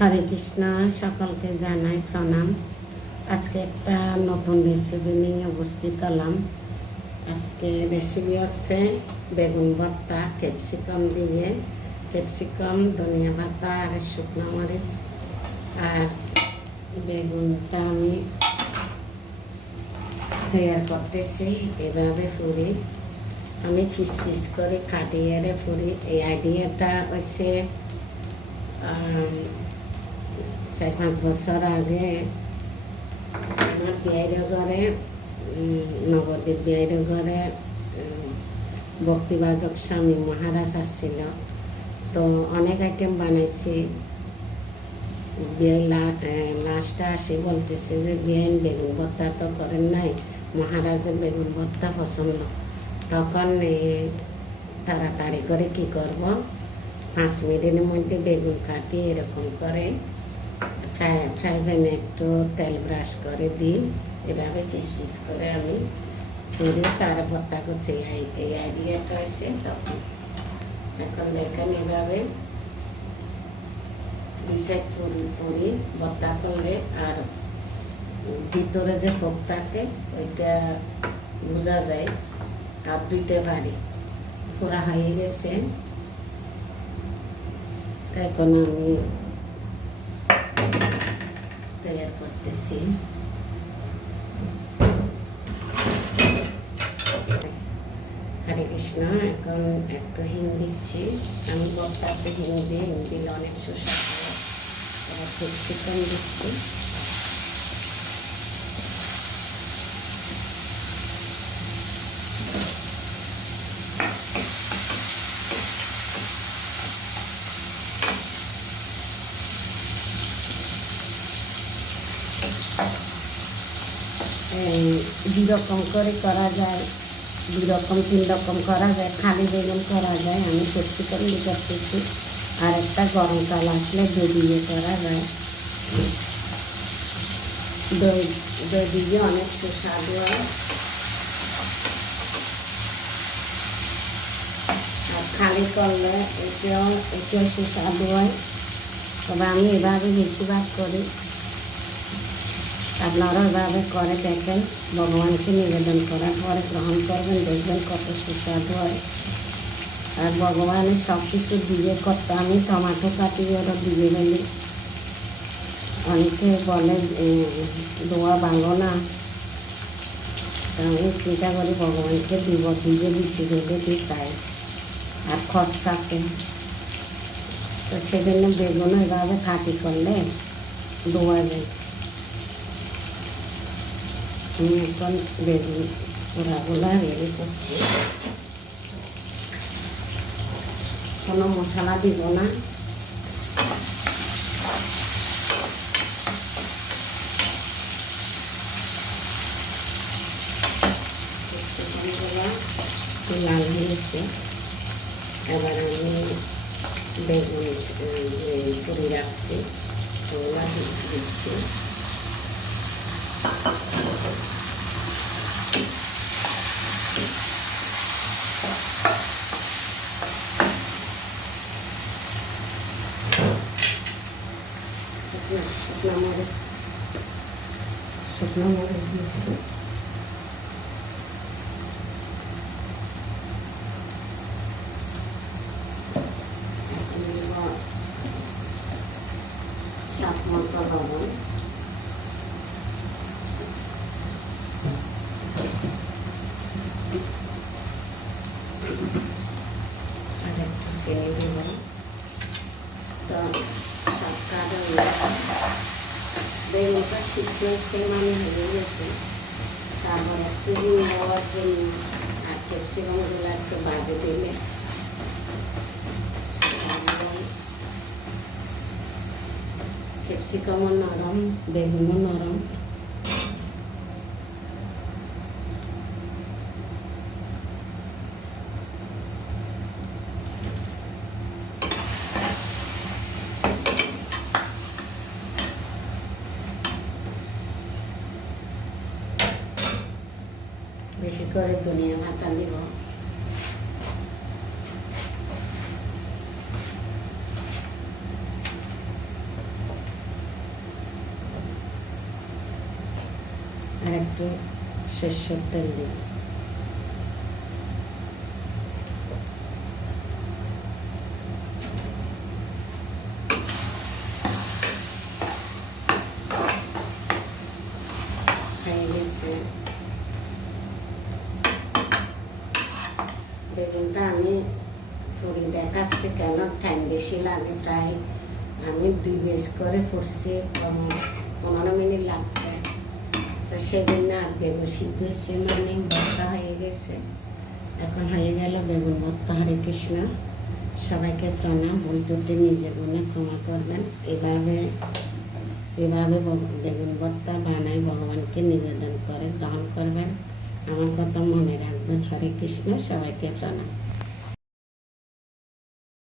হরে কৃষ্ণ, সকলকে জানাই প্রণাম। আজকে একটা নতুন রেসিপি নিয়ে উপস্থিত হলাম। আজকে রেসিপি হচ্ছে বেগুন ভর্তা ক্যাপসিকাম দিয়ে। ক্যাপসিকাম, ধনিয়া পাতা আর শুকনো মরিচ আর বেগুনটা আমি তৈরি করতেছি। এভাবে ফুরি আমি পিস পিস করে কাটিয়ে ফুরি। এই আইডিয়াটা হচ্ছে 4-5 বছর আগে আমার বিয়ের ঘরে, নবদ্বীপ বিয়ের ঘরে ভক্তিবাদক স্বামী মহারাজ আসছিল। তো অনেক আইটেম বানাইছি। বিয়ে লাস্টটা আসি বলতেছে যে বিয়েন বেগুন ভর্তা তো করেন নাই, মহারাজের বেগুন ভর্তা পছন্দ। তখন তাড়াতাড়ি করে কি করব, 5 মিনিটের মধ্যে বেগুন কাটি এরকম করে ফ্রাই প্যানে একটু তেল ব্রাশ করে দিই। এভাবে পিস পিস করে আমি পুরি তার ভর্তা করছি। এই আইডিয়াটা হয়েছে তখন। এখন দেখেন এভাবে 2 সাইড পুরি ভর্তা করলে আর ভিতরে যে ফোক থাকে ওইটা বোঝা যায়, হাত ধুইতে পারি। পুরা হয়ে গেছে। এখন আমি তৈরি করতেছি। হরে কৃষ্ণ। এখন একটু হিং দিচ্ছি। আমি ভর্তাতে হিং দিলে অনেক সুস্বাদু। এবার ক্যাপসিকাম দিচ্ছি। দুই রকম করে করা যায়, 2 রকম 3 রকম করা যায়। খালি বেগুন করা যায়, আমি ক্যাপসিকাম দিয়ে করতেছি। আর একটা গরমকাল আসলে দই দিয়ে করা যায়। দই দিয়ে অনেক সুস্বাদু হয়। আর খালি করলে এটাও সুস্বাদু হয়। তবে আমি এভাবে বেশিরভাগ করি। আপনারা এভাবে করে দেখেন, ভগবানকে নিবেদন করার পরে গ্রহণ করবেন, দেখবেন কত সুস্বাদু হয়। আর ভগবানের সব কিছু দিয়ে করতে আমি টমাটো কাটিয়ে ওরা দিয়ে ফেলি। অনেকে বলে দোয়া ভালো না, আমি চিন্তা করি ভগবানকে দিয়ে দিছি ভেবে দিই তাই। আর খস থাকে তো সেজন্য বেগুন এভাবে কাটি করলে দোয়া যায়। আমি এখন বেগুন পোড়াগুলা রেডি করছি। কোনো মশলা দিব না। লাল হয়েছে। এবার আমি বেগুন পুরি রাখছি ওগুলা দিচ্ছি। শুকনো মরিচ দিচ্ছি। স্বাদ মতো লবণ। আর একটু চিনি দিব। তো স্বাদটা বেগুনটা সিদ্ধ মানে হয়ে গেছে। তারপর একটু দেওয়ার জন্য আর ক্যাপসিকামগুলো একটু বাজে দিলে ক্যাপসিকামও নরম, বেগুনও নরম। বেশি করে ধনিয়া পাতা দিব। আর একটু সরষের তেল দিই। হয়ে গেছে। বেগুনটা আমি পুরি দেখাচ্ছি কেন, টাইম বেশি লাগে, প্রায় আমি 2 বেজ করে পড়ছি, 15 মিনিট লাগছে। তো সেদিন আর বেগুন সিদ্ধ হচ্ছে মানে ভর্তা হয়ে গেছে। এখন হয়ে গেল বেগুন ভর্তা। হরে কৃষ্ণ। সবাইকে প্রণাম। ভুল ত্রুটি নিজে গুণে ক্ষমা করবেন। এভাবে বেগুন ভর্তা বানাই, ভগবানকে নিবেদন করে গ্রহণ করবেন। আমার কথা মনে রাখবেন। হরে কৃষ্ণ। সবাইকে প্রণাম।